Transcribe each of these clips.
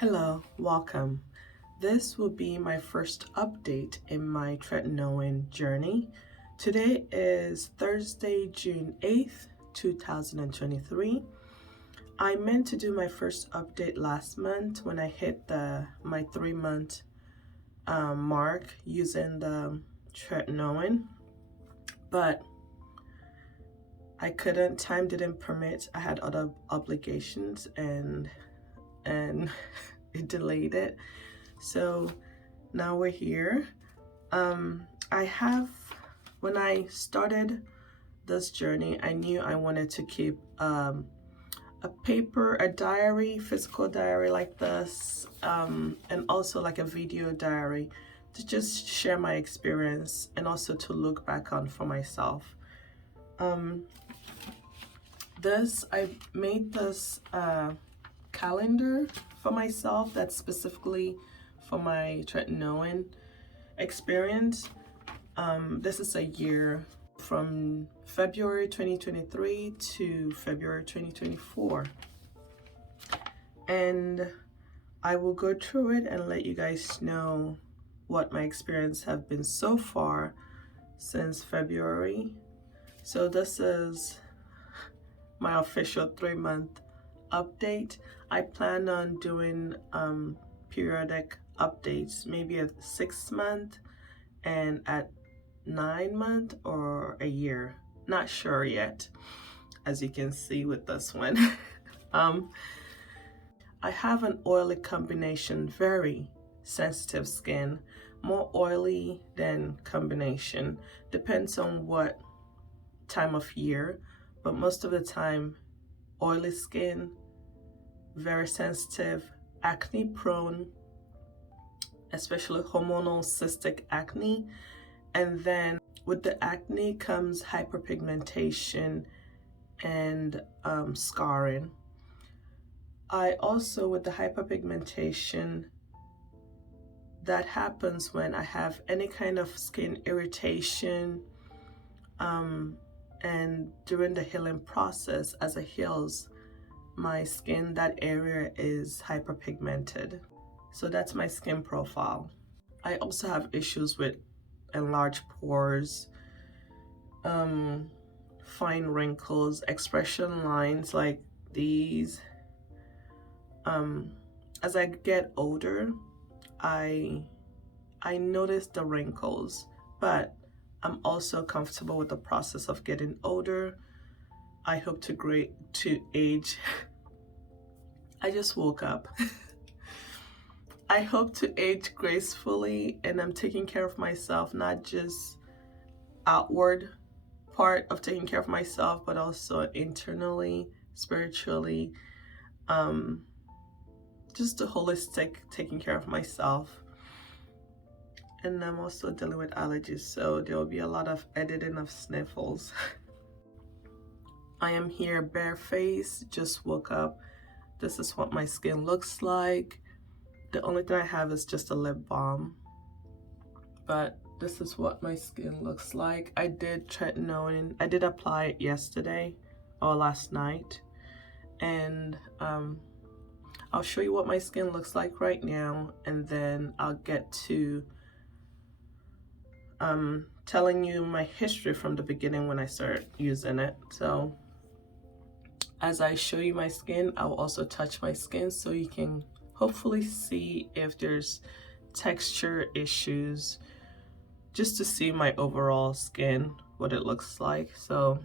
Hello, welcome. This will be my first update in my Tretinoin journey. Today is Thursday, June 8th, 2023. I meant to do my first update last month when I hit my 3-month mark using the Tretinoin, but I couldn't, time didn't permit. I had other obligations and it delayed it. So now we're here. When I started this journey, I knew I wanted to keep a diary, physical diary like this, and also like a video diary to just share my experience and also to look back on for myself. I made this calendar for myself that's specifically for my Tretinoin experience. This is a year from February 2023 to February 2024, and I will go through it and let you guys know what my experience have been so far since February. So this is my official 3-month update. I plan on doing periodic updates, maybe at 6-month and at 9-month or a year. Not sure yet, as you can see with this one. I have an oily combination, very sensitive skin, more oily than combination. Depends on what time of year, but most of the time oily skin, very sensitive, acne prone, especially hormonal cystic acne. And then with the acne comes hyperpigmentation and scarring. I also, with the hyperpigmentation, that happens when I have any kind of skin irritation, and during the healing process, as it heals my skin, that area is hyperpigmented. So that's my skin profile. I also have issues with enlarged pores, fine wrinkles, expression lines like these. As I get older, I notice the wrinkles, but I'm also comfortable with the process of getting older. I hope to age. I just woke up. I hope to age gracefully, and I'm taking care of myself, not just outward part of taking care of myself, but also internally, spiritually, just a holistic taking care of myself. And I'm also dealing with allergies, so there will be a lot of editing of sniffles. I am here barefaced, just woke up. This is what my skin looks like. The only thing I have is just a lip balm, but this is what my skin looks like. I did Tretinoin. I did apply it yesterday or last night, and I'll show you what my skin looks like right now, and then I'll get to telling you my history from the beginning when I started using it. So as I show you my skin, I will also touch my skin so you can hopefully see if there's texture issues, just to see my overall skin, what it looks like. So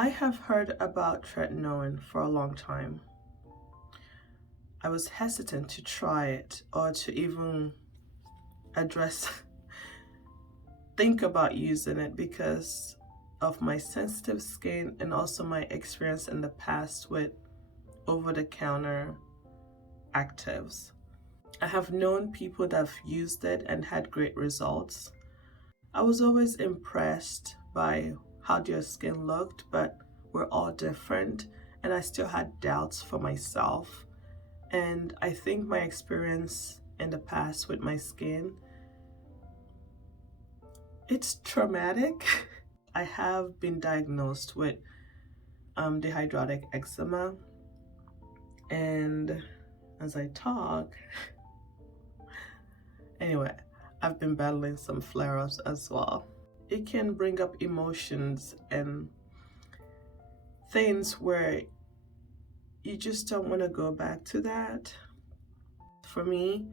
I have heard about tretinoin for a long time. I was hesitant to try it or to even think about using it because of my sensitive skin and also my experience in the past with over-the-counter actives. I have known people that have used it and had great results. I was always impressed by how their skin looked, but we're all different, and I still had doubts for myself. And I think my experience in the past with my skin, it's traumatic. I have been diagnosed with dihydrotic eczema, and as I talk, anyway, I've been battling some flare-ups as well. It can bring up emotions and things where you just don't want to go back to that. For me,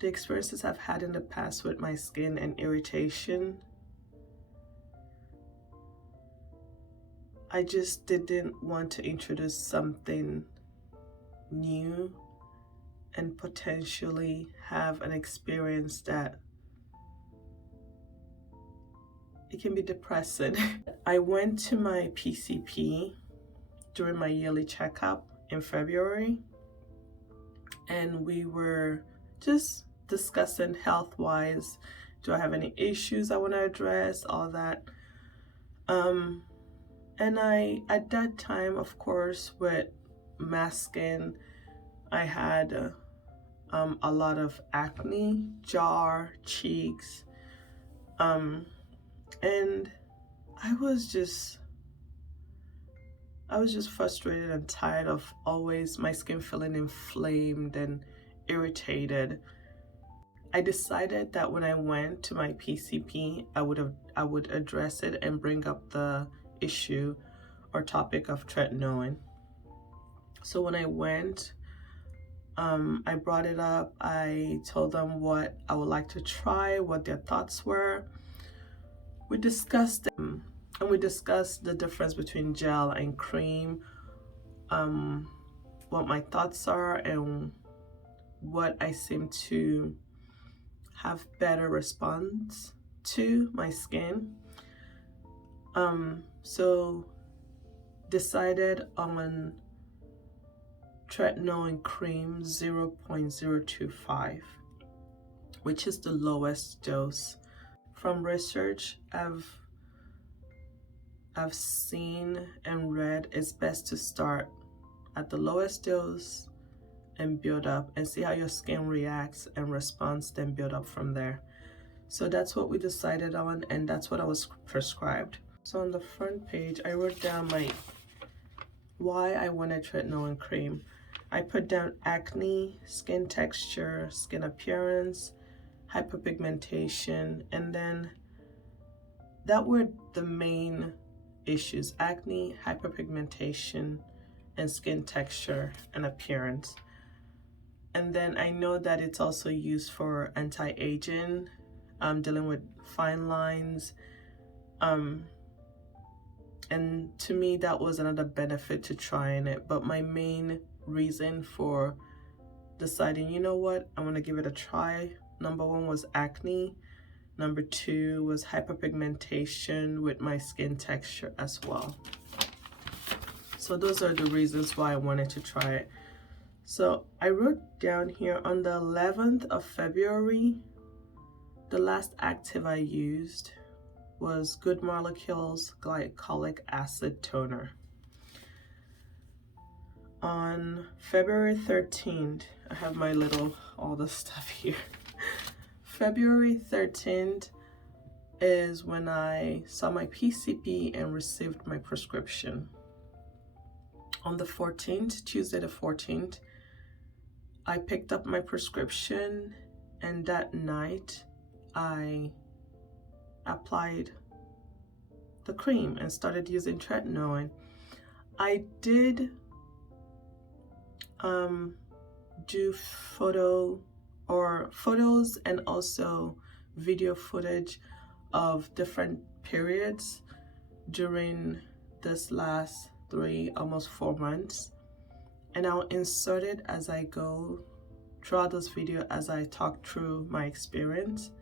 the experiences I've had in the past with my skin and irritation, I just didn't want to introduce something new and potentially have an experience that it can be depressing. I went to my PCP during my yearly checkup in February, and we were just discussing health-wise. Do I have any issues I want to address? All that. And at that time, of course, with masking, I had a lot of acne, jaw, cheeks, and I was just frustrated and tired of always my skin feeling inflamed and irritated. I decided that when I went to my PCP, I would address it and bring up the issue or topic of tretinoin. So when I went, I brought it up. I told them what I would like to try, what their thoughts were. We discussed them, and we discussed the difference between gel and cream, what my thoughts are, and what I seem to have better response to my skin. So decided on tretinoin cream 0.025, which is the lowest dose. From research I've seen and read, it's best to start at the lowest dose and build up and see how your skin reacts and responds, then build up from there. So that's what we decided on, and that's what I was prescribed. So on the front page, I wrote down why I wanted tretinoin cream. I put down acne, skin texture, skin appearance, hyperpigmentation, and then that were the main issues: acne, hyperpigmentation, and skin texture and appearance. And then I know that it's also used for anti-aging, dealing with fine lines, and to me that was another benefit to trying it. But my main reason for deciding, you know what, I want to give it a try, number one was acne, number two was hyperpigmentation with my skin texture as well. So those are the reasons why I wanted to try it. So I wrote down here, on the 11th of February, the last active I used was Good Molecules Glycolic Acid Toner. On February 13th, I have my all the stuff here. February 13th is when I saw my PCP and received my prescription. On the 14th, Tuesday the 14th, I picked up my prescription, and that night I applied the cream and started using tretinoin. I did do photos and also video footage of different periods during this last 3, almost 4 months, and I'll insert it as I go throughout this video as I talk through my experience.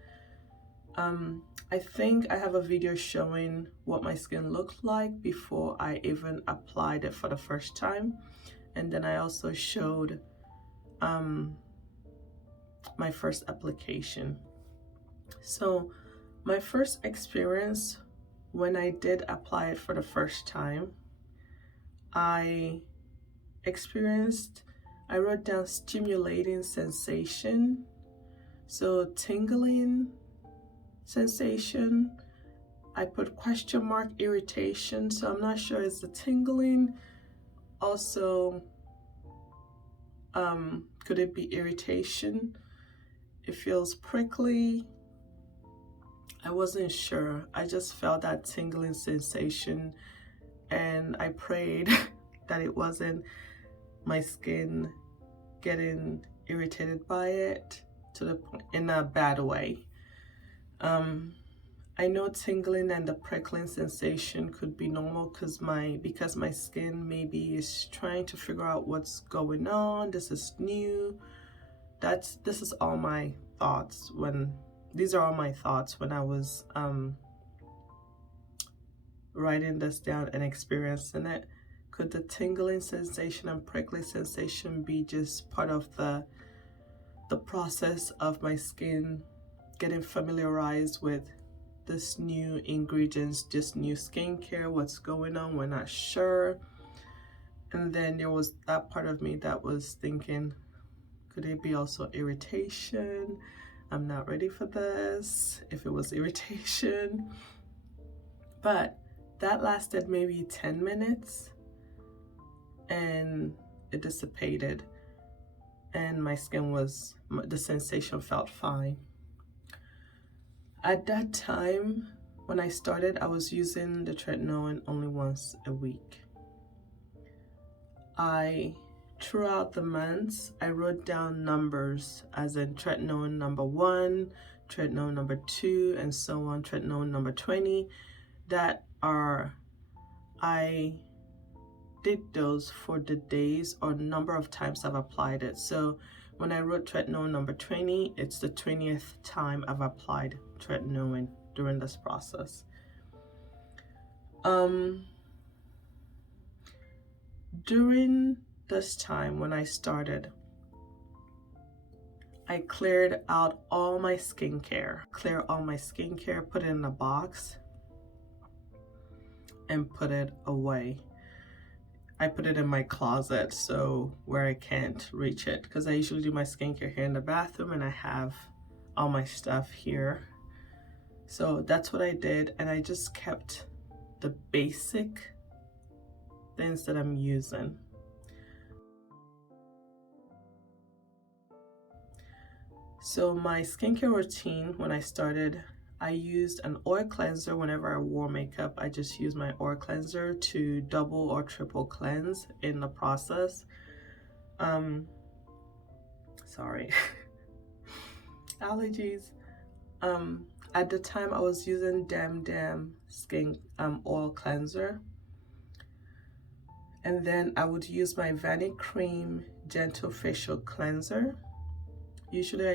I think I have a video showing what my skin looked like before I even applied it for the first time, and then I also showed my first application. So my first experience when I did apply it for the first time, I wrote down stimulating sensation, so tingling sensation. I put question mark irritation, so I'm not sure it's the tingling. Also, could it be irritation? It feels prickly. I wasn't sure. I just felt that tingling sensation, and I prayed that it wasn't my skin getting irritated by it to the point in a bad way. I know tingling and the prickling sensation could be normal because my skin maybe is trying to figure out what's going on. This is new. This is all my thoughts these are all my thoughts when I was writing this down and experiencing it. Could the tingling sensation and prickly sensation be just part of the process of my skin getting familiarized with this new ingredients, this new skincare, what's going on? We're not sure. And then there was that part of me that was thinking, could it be also irritation? I'm not ready for this, if it was irritation. But that lasted maybe 10 minutes and it dissipated, and my skin the sensation felt fine. At that time, when I started, I was using the Tretinoin only once a week. Throughout the months, I wrote down numbers, as in Tretinoin number 1, Tretinoin number 2, and so on, Tretinoin number 20. I did those for the days or number of times I've applied it. So when I wrote Tretinoin number 20, it's the 20th time I've applied Tretinoin during this process. During this time when I started, I cleared out all my skincare. Put it in a box, and put it away. I put it in my closet, so where I can't reach it, because I usually do my skincare here in the bathroom and I have all my stuff here. So that's what I did, and I just kept the basic things that I'm using. So my skincare routine, when I started, I used an oil cleanser. Whenever I wore makeup, I just used my oil cleanser to double or triple cleanse in the process. Sorry, allergies. At the time I was using Dam skin oil cleanser, and then I would use my Vanicream gentle facial cleanser. Usually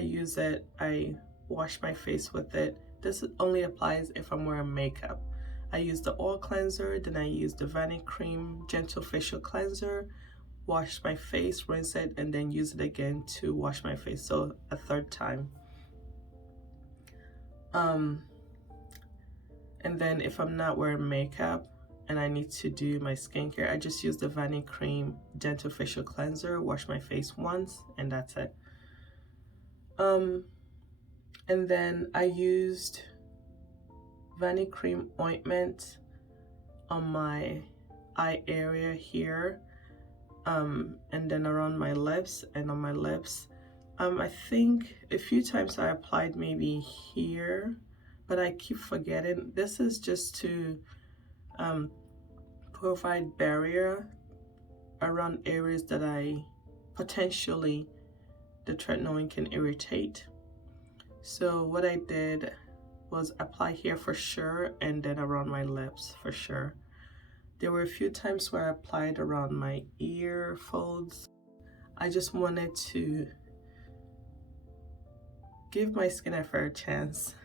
I wash my face with it. This only applies if I'm wearing makeup. I use the oil cleanser, then I use the Vanicream gentle facial cleanser, wash my face, rinse it, and then use it again to wash my face, so a third time. And then if I'm not wearing makeup and I need to do my skincare, I just use the Vanicream gentle facial cleanser, wash my face once, and that's it. And then I used Vanicream ointment on my eye area here, and then around my lips and on my lips. I think a few times I applied maybe here, but I keep forgetting. This is just to provide barrier around areas that the Tretinoin can irritate. So what I did was apply here for sure, and then around my lips for sure. There were a few times where I applied around my ear folds. I just wanted to give my skin a fair chance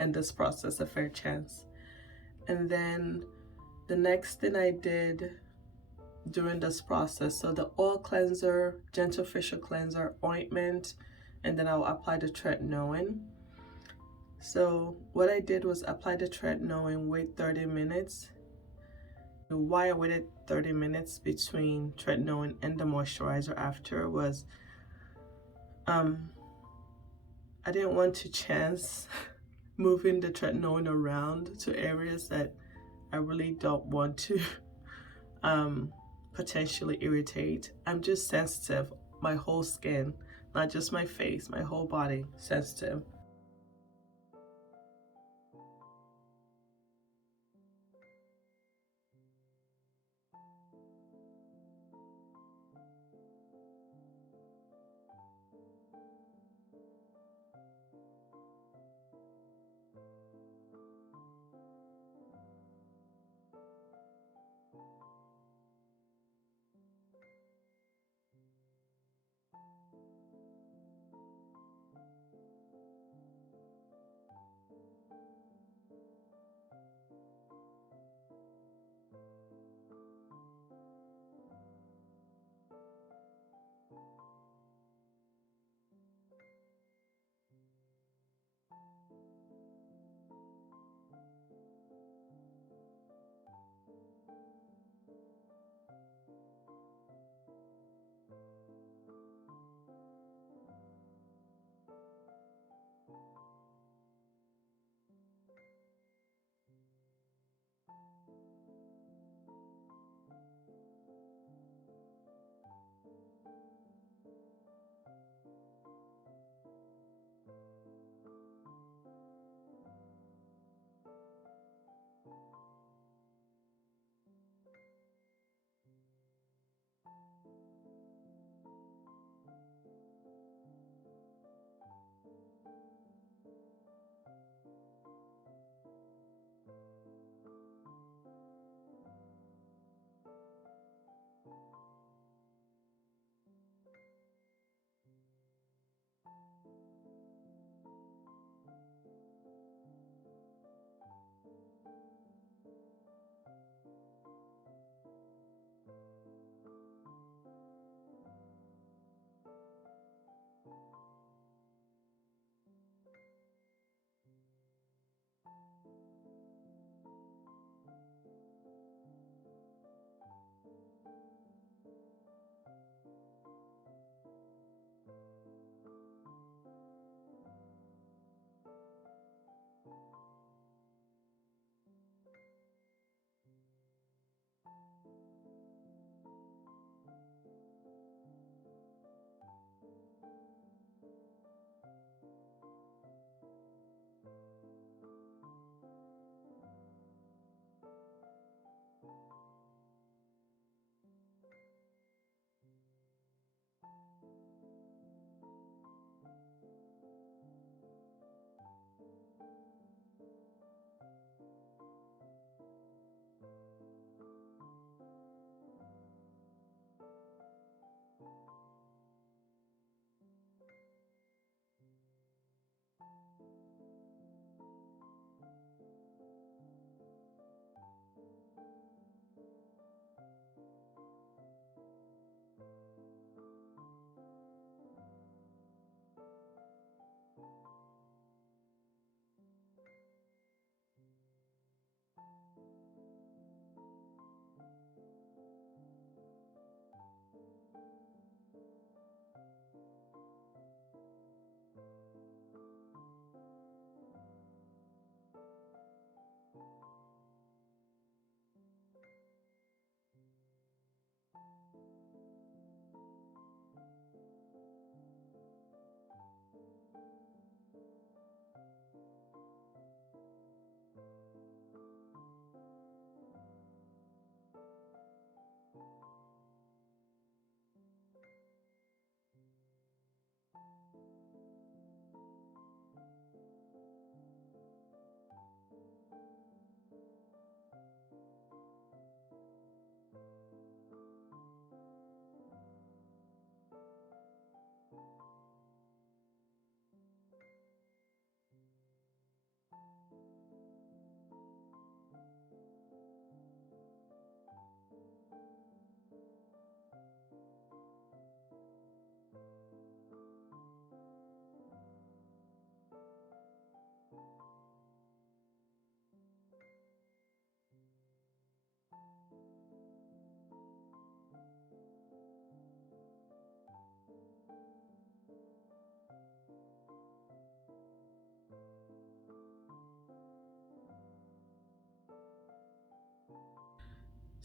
and this process a fair chance. And then the next thing I did during this process, so the oil cleanser, gentle facial cleanser, ointment, and then I'll apply the tretinoin. So what I did was apply the tretinoin, wait 30 minutes. Why I waited 30 minutes between tretinoin and the moisturizer after was I didn't want to chance moving the tretinoin around to areas that I really don't want to potentially irritate. I'm just sensitive, my whole skin, not just my face, my whole body sensitive.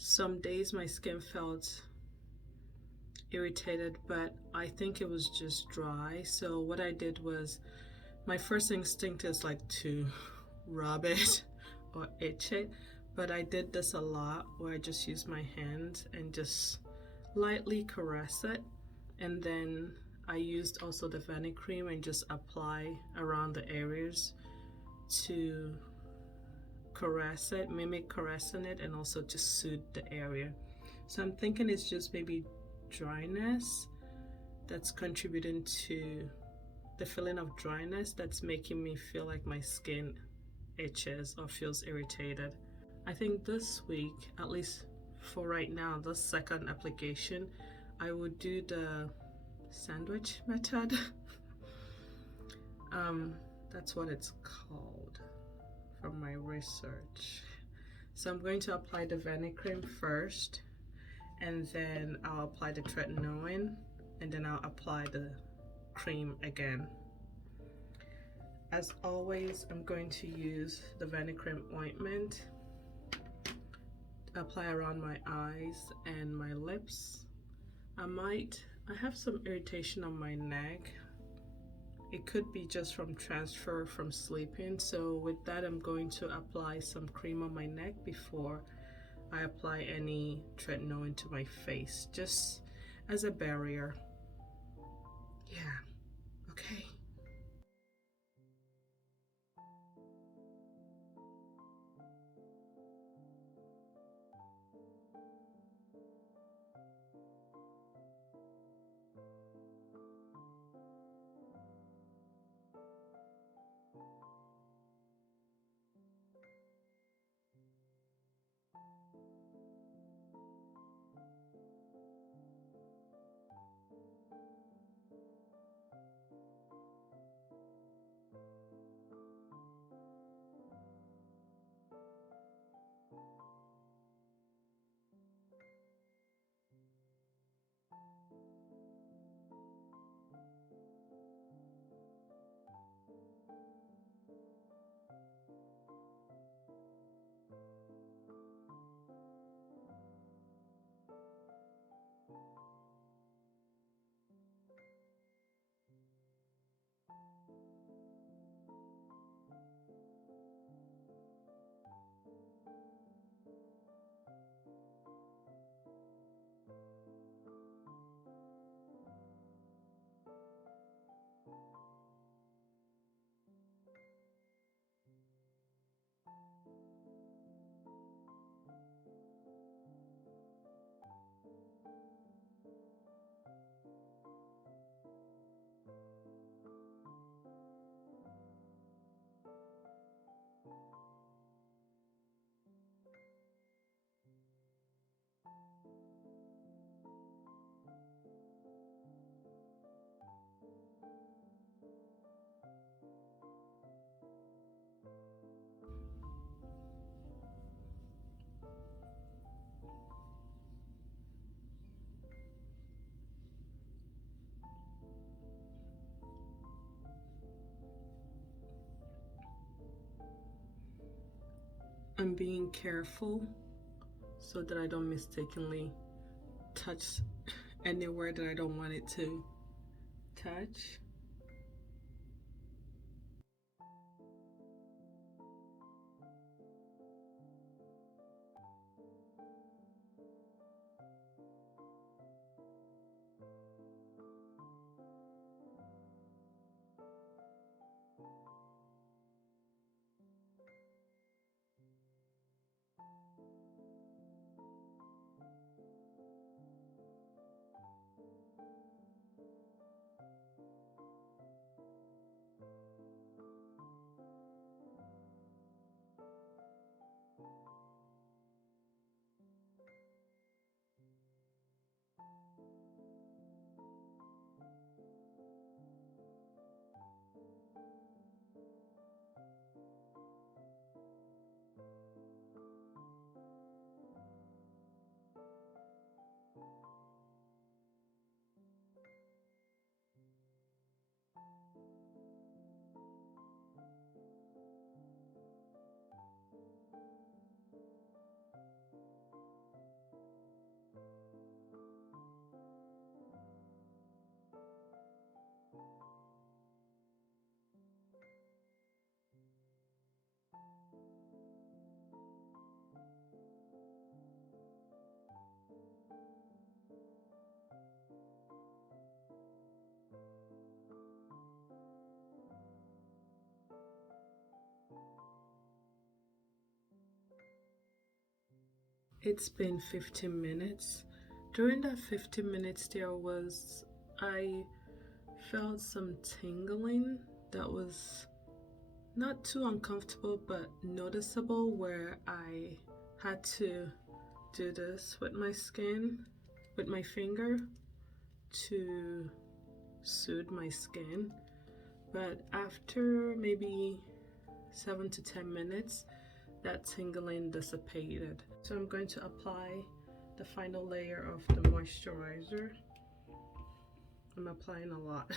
Some days my skin felt irritated, but I think it was just dry. So what I did was, my first instinct is like to rub it or itch it, but I did this a lot where I just use my hand and just lightly caress it, and then I used also the Vanicream and just apply around the areas to caress it, mimic caressing it, and also to soothe the area. So I'm thinking it's just maybe dryness that's contributing to the feeling of dryness that's making me feel like my skin itches or feels irritated. I think this week, at least for right now, the second application, I would do the sandwich method. That's what it's called from my research. So I'm going to apply the Vanicream first, and then I'll apply the Tretinoin, and then I'll apply the cream again. As always, I'm going to use the Vanicream ointment, apply around my eyes and my lips. I have some irritation on my neck. It could be just from transfer from sleeping. So with that, I'm going to apply some cream on my neck before I apply any Tretinoin to my face, just as a barrier. Yeah, okay. I'm being careful so that I don't mistakenly touch anywhere that I don't want it to touch. It's been 15 minutes. During that 15 minutes I felt some tingling that was not too uncomfortable but noticeable, where I had to do this with my skin, with my finger, to soothe my skin. But after maybe 7 to 10 minutes, that tingling dissipated. So I'm going to apply the final layer of the moisturizer. I'm applying a lot.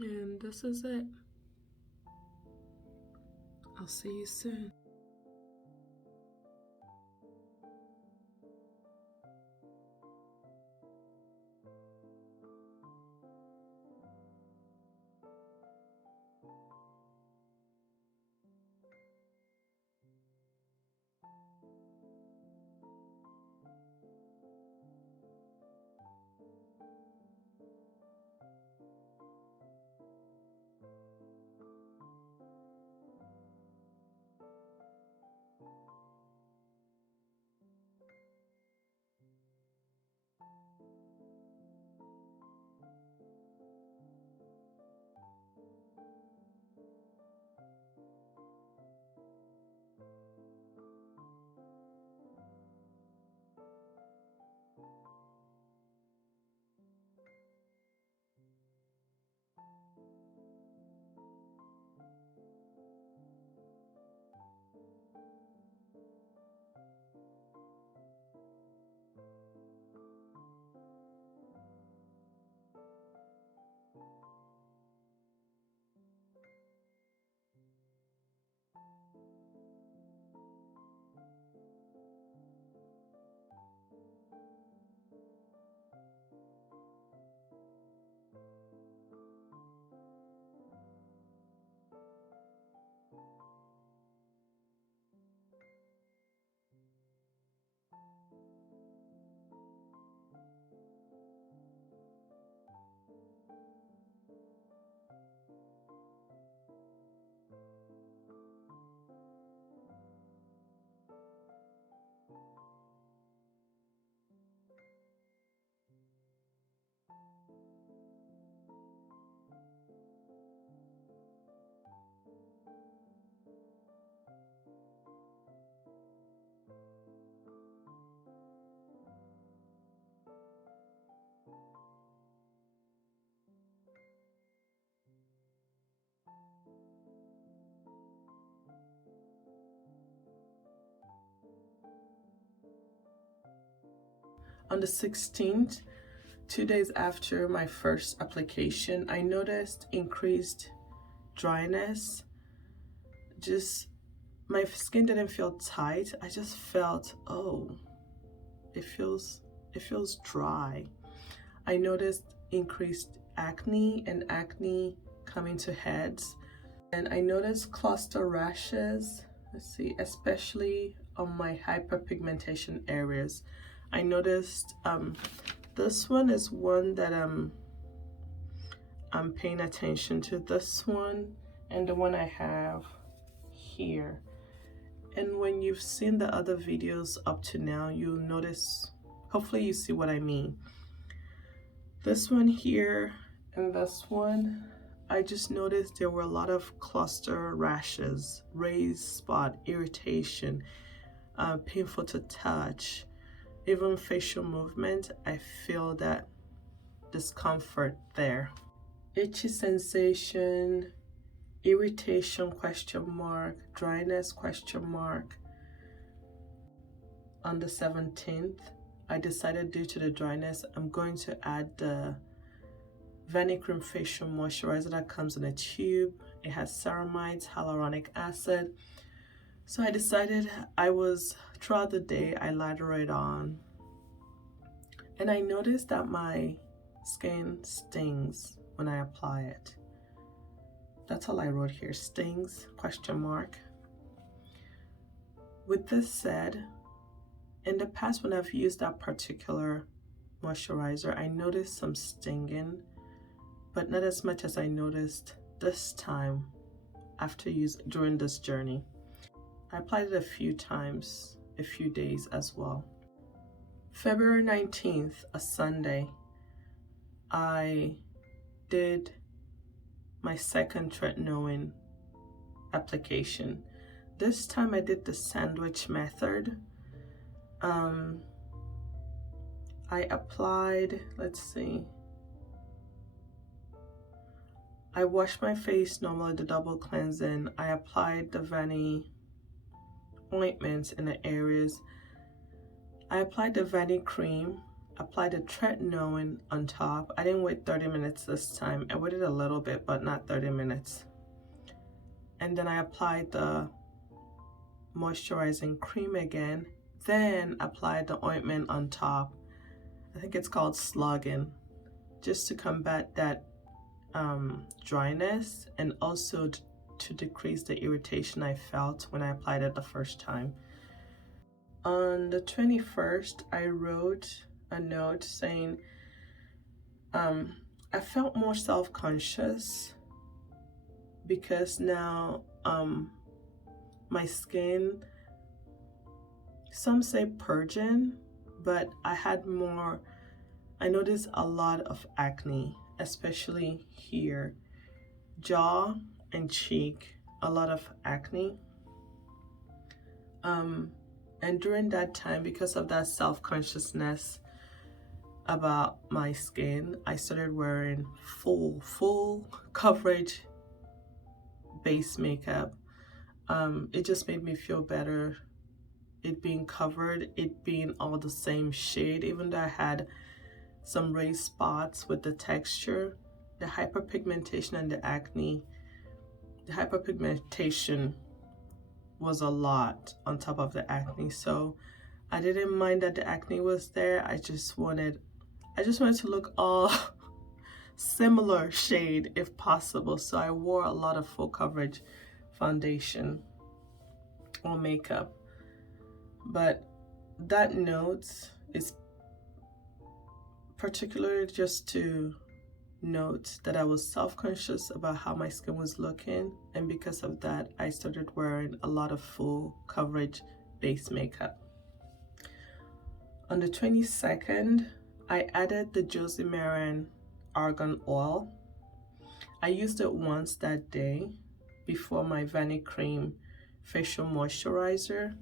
And this is it. I'll see you soon. On the 16th, 2 days after my first application, I noticed increased dryness. Just my skin didn't feel tight. I just felt, oh, it feels dry. I noticed increased acne and acne coming to heads. And I noticed cluster rashes, let's see, especially on my hyperpigmentation areas. I noticed this one is one that I'm paying attention to, this one and the one I have here. And when you've seen the other videos up to now, you'll notice, hopefully you see what I mean. This one here and this one, I just noticed there were a lot of cluster rashes, raised spot, irritation, painful to touch, even facial movement. I feel that discomfort there. Itchy sensation, irritation question mark, dryness question mark. On the 17th, I decided due to the dryness, I'm going to add the Vanicream facial moisturizer that comes in a tube. It has ceramides, hyaluronic acid. So I decided throughout the day, I lather it on. And I noticed that my skin stings when I apply it. That's all I wrote here, stings, question mark. With this said, in the past when I've used that particular moisturizer, I noticed some stinging, but not as much as I noticed this time during this journey. I applied it a few times, a few days as well. February 19th, a Sunday, I did my second Tretinoin application. This time I did the sandwich method. I applied, let's see, I washed my face normally, the double cleansing. I applied the Vani ointments in the areas. I applied the Vanicream, applied the Tretinoin on top. I didn't wait 30 minutes this time. I waited a little bit, but not 30 minutes. And then I applied the moisturizing cream again, then applied the ointment on top. I think it's called slugging, just to combat that dryness and also to decrease the irritation I felt when I applied it the first time. On the 21st, I wrote a note saying I felt more self-conscious because now my skin, some say purging, but I noticed a lot of acne, especially here, jaw and cheek, a lot of acne. And during that time, because of that self-consciousness about my skin, I started wearing full coverage base makeup. It just made me feel better. It being covered, it being all the same shade, even though I had some raised spots with the texture, the hyperpigmentation and the acne. The hyperpigmentation was a lot on top of the acne, so I didn't mind that the acne was there. I just wanted to look all similar shade if possible, so I wore a lot of full coverage foundation or makeup. But that note is particularly just to note that I was self-conscious about how my skin was looking, and because of that I started wearing a lot of full coverage base makeup. On the 22nd, I added the Josie Maran Argan Oil. I used it once that day before my Vanicream facial moisturizer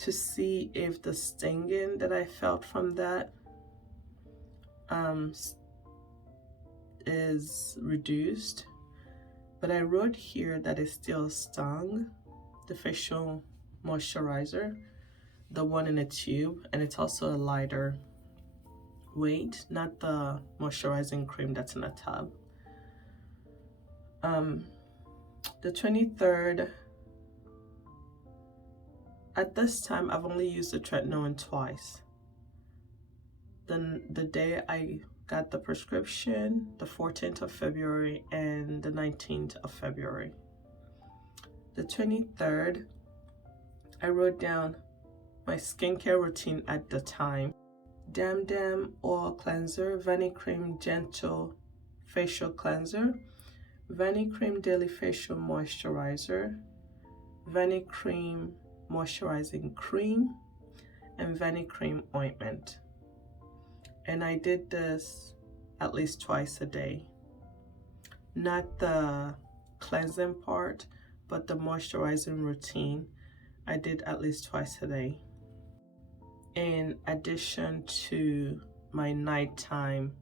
to see if the stinging that I felt from that is reduced, but I wrote here that it still stung, the facial moisturizer, the one in a tube, and it's also a lighter weight, not the moisturizing cream that's in a tub. The 23rd, at this time I've only used the Tretinoin twice. Then the day I got the prescription, the 14th of February and the 19th of February. the 23rd, I wrote down my skincare routine at the time. Dam Oil Cleanser, Vanicream Gentle Facial Cleanser, Vanicream Daily Facial Moisturizer, Vanicream Moisturizing Cream, and Vanicream Ointment. And I did this at least twice a day. Not the cleansing part, but the moisturizing routine I did at least twice a day, in addition to my nighttime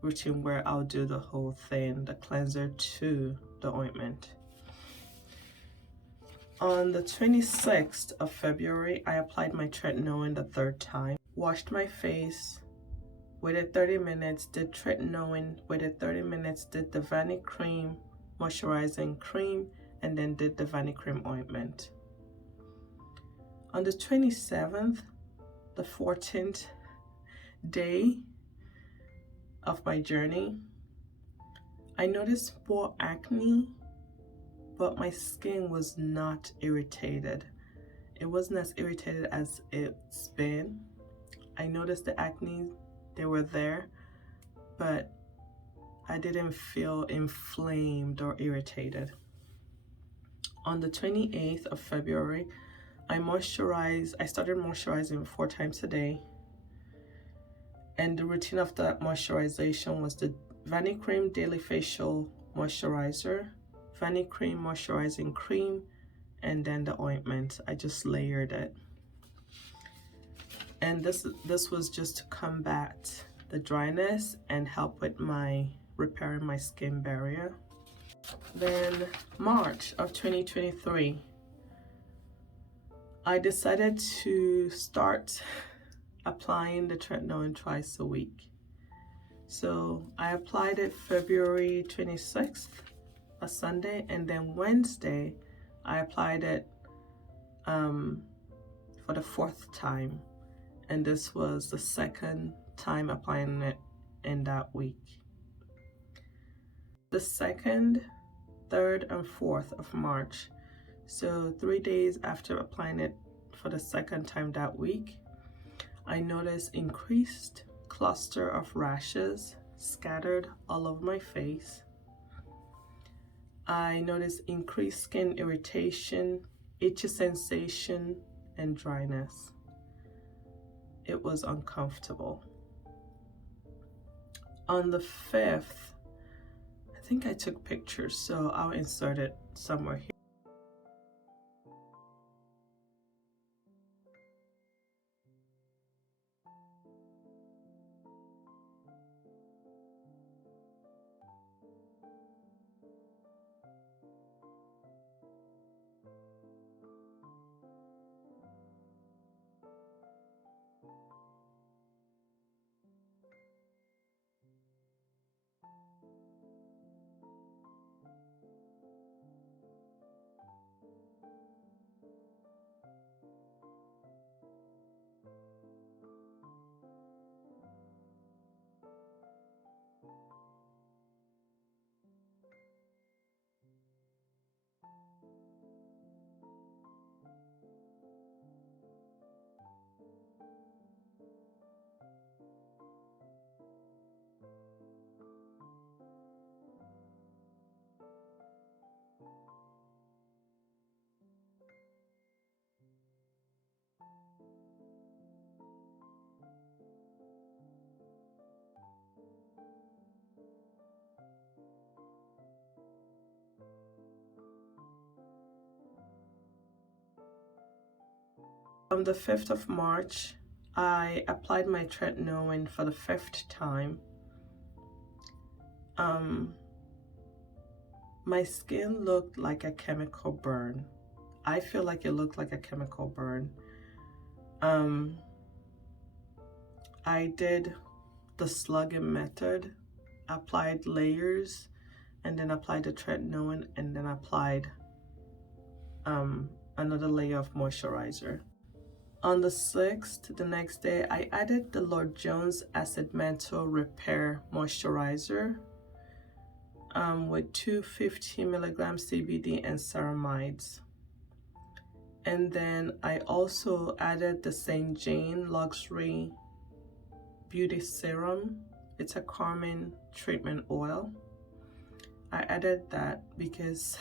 routine where I'll do the whole thing, the cleanser to the ointment. On the 26th of February, I applied my Tretinoin the third time, washed my face, waited 30 minutes, did Tretinoin, waited 30 minutes, did the Vanicream moisturizing cream, and then did the Vanicream ointment. On the 27th, the 14th day of my journey, I noticed more acne, but my skin was not irritated. It wasn't as irritated as it's been. I noticed the acne, they were there, but I didn't feel inflamed or irritated. On the 28th of February, I started moisturizing 4 times a day. And the routine of that moisturization was the Vanicream Daily Facial Moisturizer, Vanicream Moisturizing Cream, and then the ointment. I just layered it. And this was just to combat the dryness and help with repairing my skin barrier. Then March of 2023, I decided to start applying the Tretinoin twice a week. So I applied it February 26th, a Sunday, and then Wednesday I applied it for the 4th time, and this was the 2nd time applying it in that week. The 2nd, 3rd, and 4th of March, so 3 days after applying it for the 2nd time that week, I noticed increased cluster of rashes scattered all over my face. I noticed increased skin irritation, itchy sensation, and dryness. It was uncomfortable. On the 5th, I think I took pictures, so I'll insert it somewhere here. On the 5th of March, I applied my Tretinoin for the 5th time. My skin looked like a chemical burn. I feel like it looked like a chemical burn. I did the slugging method, applied layers, and then applied the Tretinoin, and then applied another layer of moisturizer. On the 6th, the next day, I added the Lord Jones Acid Mantle Repair Moisturizer. with 250 milligrams CBD and ceramides. And then I also added the St. Jane Luxury Beauty Serum. It's a calming treatment oil. I added that because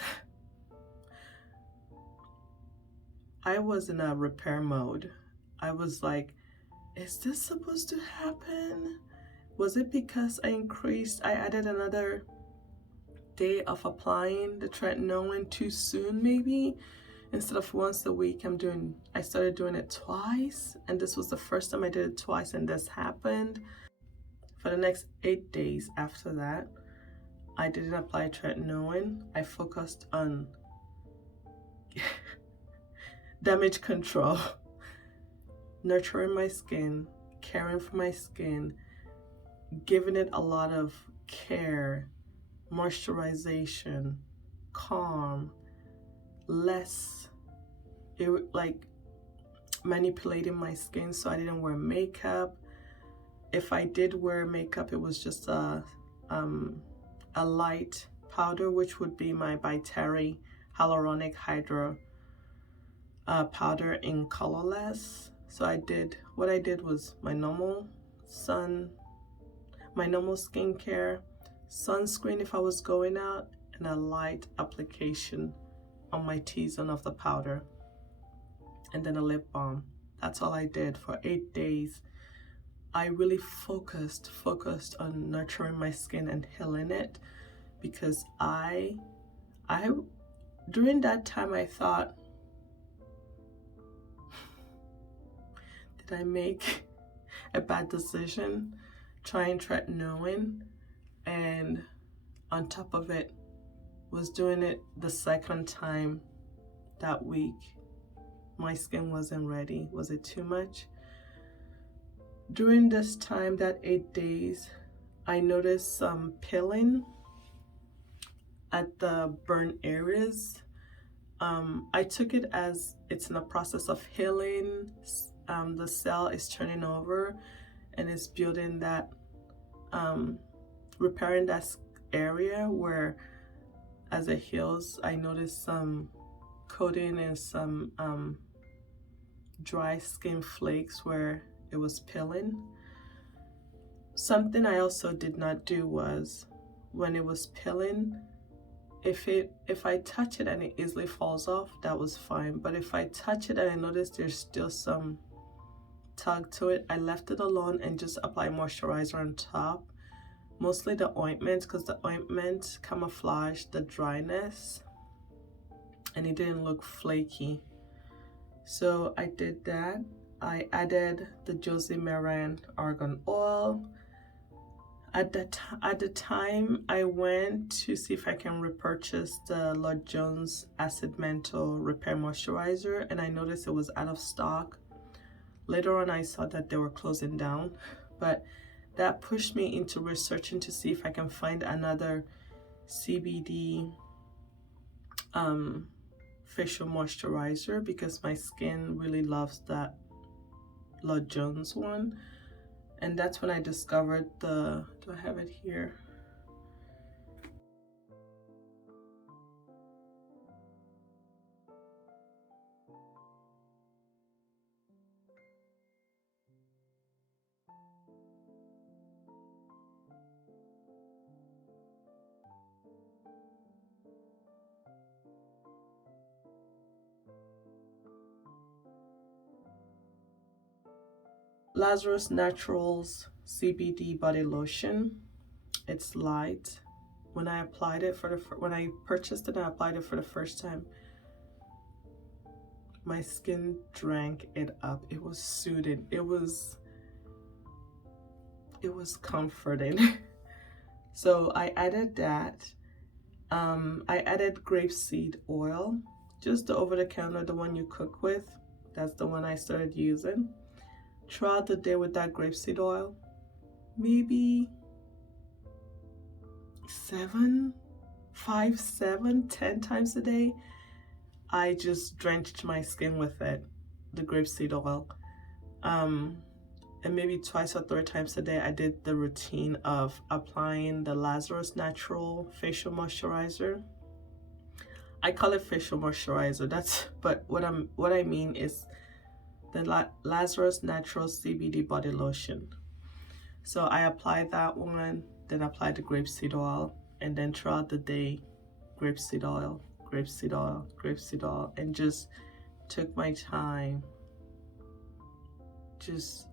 I was in a repair mode. I was like, is this supposed to happen? Was it because I added another day of applying the tretinoin too soon maybe? Instead of once a week, I started doing it twice, and this was the first time I did it twice and this happened. For the next 8 days after that, I didn't apply tretinoin. I focused on damage control, nurturing my skin, caring for my skin, giving it a lot of care, moisturization, calm, less like manipulating my skin so I didn't wear makeup. If I did wear makeup, it was just a light powder, which would be my by Terry Hyaluronic Hydra powder in colorless. So what I did was my normal skincare, sunscreen if I was going out, and a light application on my T-zone of the powder, and then a lip balm. That's all I did for 8 days. I really focused on nurturing my skin and healing it, because I during that time I thought, did I make a bad decision trying tretinoin? And on top of it, was doing it the second time that week. My skin wasn't ready. Was it too much? During this time, that 8 days, I noticed some peeling at the burn areas. I took it as it's in the process of healing. The cell is turning over and it's building that, repairing that area where as it heals, I noticed some coating and some dry skin flakes where it was peeling. Something I also did not do was, when it was peeling, if I touch it and it easily falls off, that was fine. But if I touch it and I notice there's still some tug to it, I left it alone and just applied moisturizer on top, mostly the ointment, because the ointment camouflaged the dryness and it didn't look flaky. So I did that. I added the Josie Maran Argan Oil. At the time, I went to see if I can repurchase the Lord Jones Acid Menthol Repair Moisturizer, and I noticed it was out of stock. Later on, I saw that they were closing down, but that pushed me into researching to see if I can find another CBD facial moisturizer, because my skin really loves that Lord Jones one. And that's when I discovered do I have it here? Lazarus Naturals CBD body lotion. It's light. When I applied it when I purchased it and I applied it for the first time, my skin drank it up. It was soothing. It was comforting. So I added that. I added Grapeseed Oil, just the over-the-counter, the one you cook with. That's the one I started using. Throughout the day with that grapeseed oil, maybe 10 times a day, I just drenched my skin with it, the grapeseed oil. and maybe twice or three times a day I did the routine of applying the Lazarus Natural Facial Moisturizer. I call it facial moisturizer, but what I mean is the Lazarus Natural CBD Body Lotion. So I applied that one, then applied the grapeseed oil, and then throughout the day, grapeseed oil, grapeseed oil, grapeseed oil, and just took my time. Just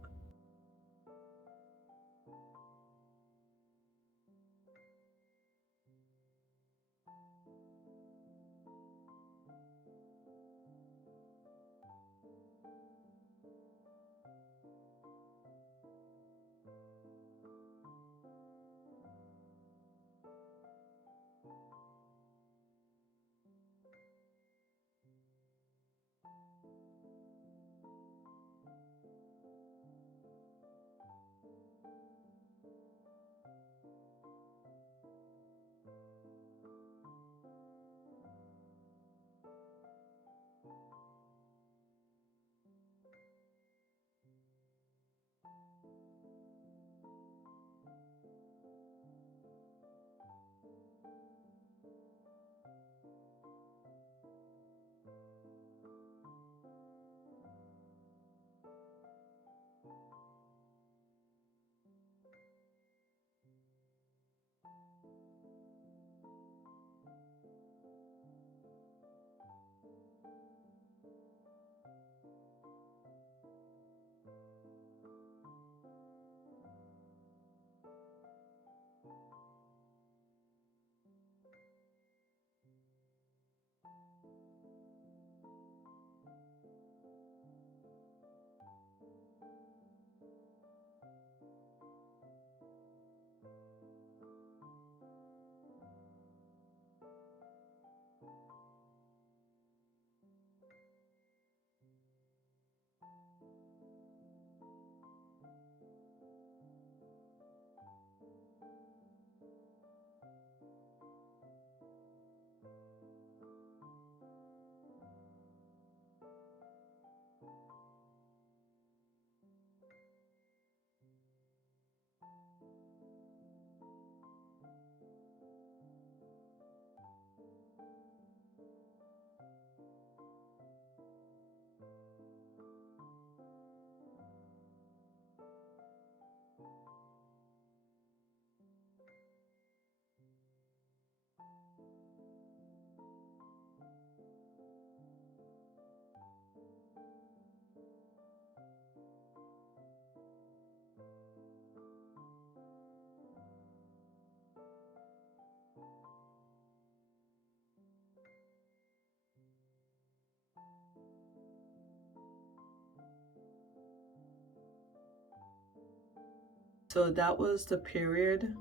so that was the period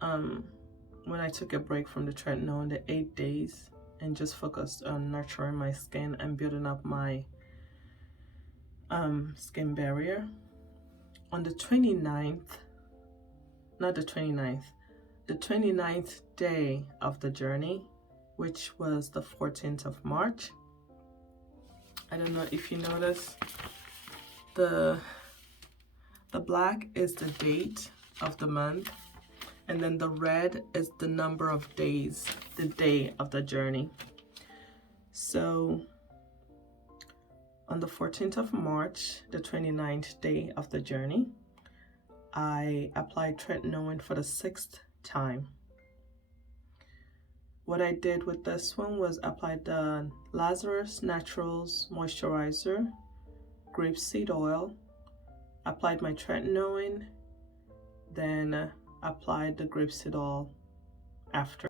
um when I took a break from the tretinoin, the 8 days, and just focused on nurturing my skin and building up my skin barrier. On the 29th, not the 29th, the 29th day of the journey, which was the 14th of March. I don't know if you notice, the black is the date of the month, and then the red is the number of days, the day of the journey. So on the 14th of March, the 29th day of the journey, I applied tretinoin for the 6th time. What I did with this one was applied the Lazarus Naturals Moisturizer, Grapeseed Oil, applied my tretinoin, then applied the grapeseed oil after.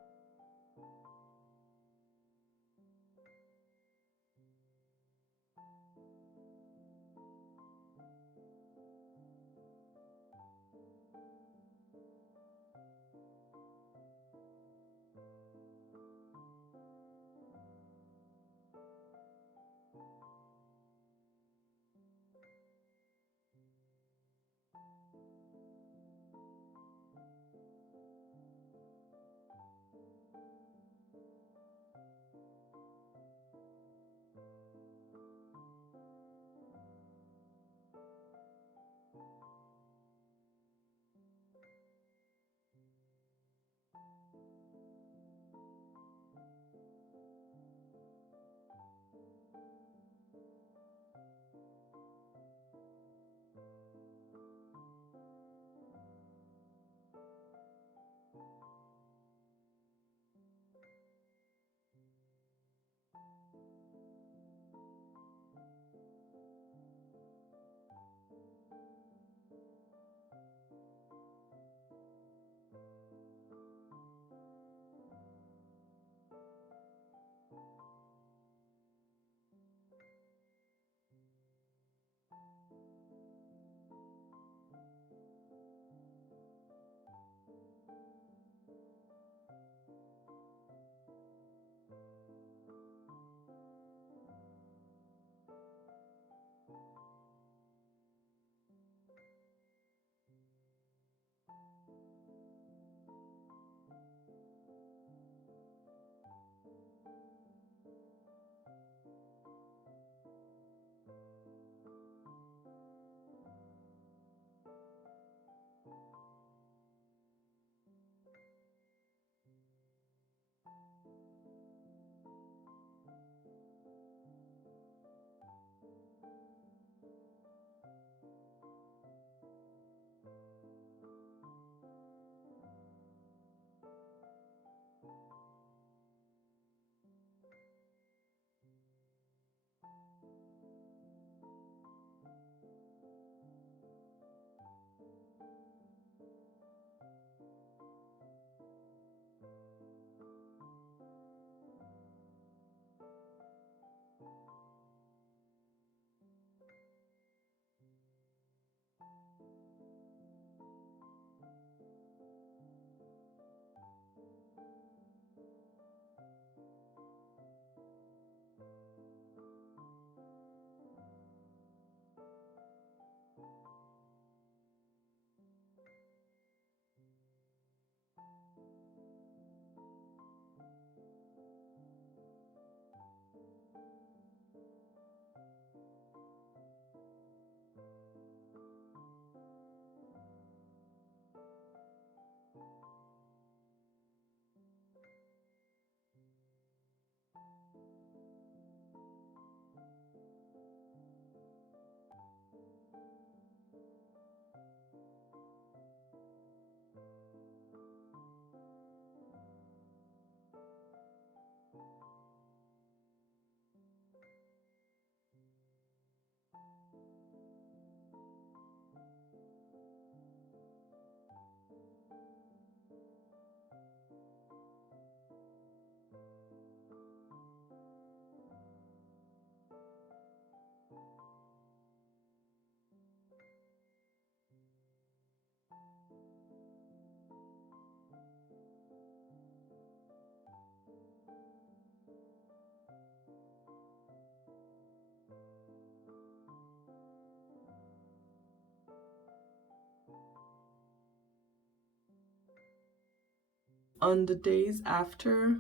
On the days after,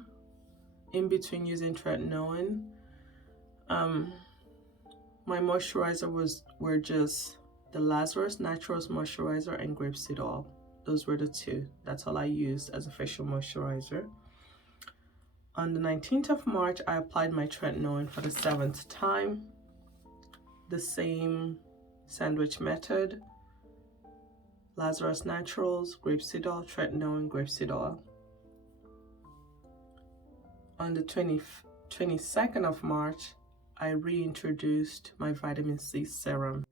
in between using Tretinoin, my moisturizer were just the Lazarus Naturals moisturizer and Grapeseed Oil. Those were the two. That's all I used as a facial moisturizer. On the 19th of March, I applied my Tretinoin for the 7th time. The same sandwich method. Lazarus Naturals, Grapeseed Oil, Tretinoin, Grapeseed Oil. On the 22nd of March, I reintroduced my vitamin C serum,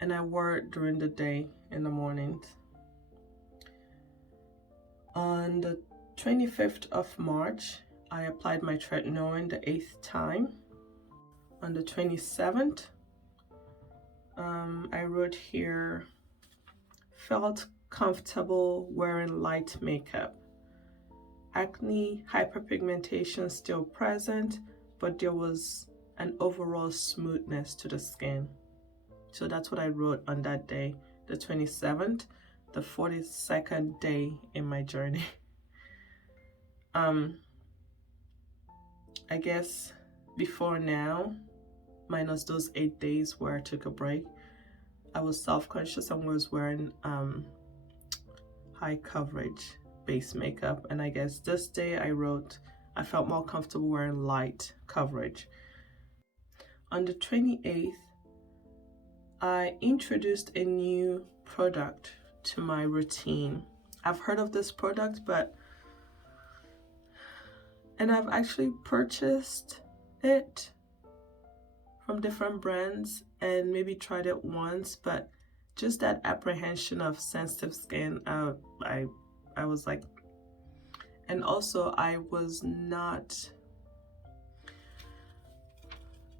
and I wore it during the day in the mornings. On the 25th of March, I applied my Tretinoin the 8th time. On the 27th, I wrote here, felt comfortable wearing light makeup. Acne, hyperpigmentation still present, but there was an overall smoothness to the skin. So that's what I wrote on that day, the 27th, the 42nd day in my journey. I guess before now, minus those 8 days where I took a break, I was self-conscious and was wearing high coverage base makeup, and I guess this day I wrote I felt more comfortable wearing light coverage. On the 28th, I introduced a new product to my routine. I've heard of this product, and I've actually purchased it from different brands and maybe tried it once, but just that apprehension of sensitive skin, I was like, and also I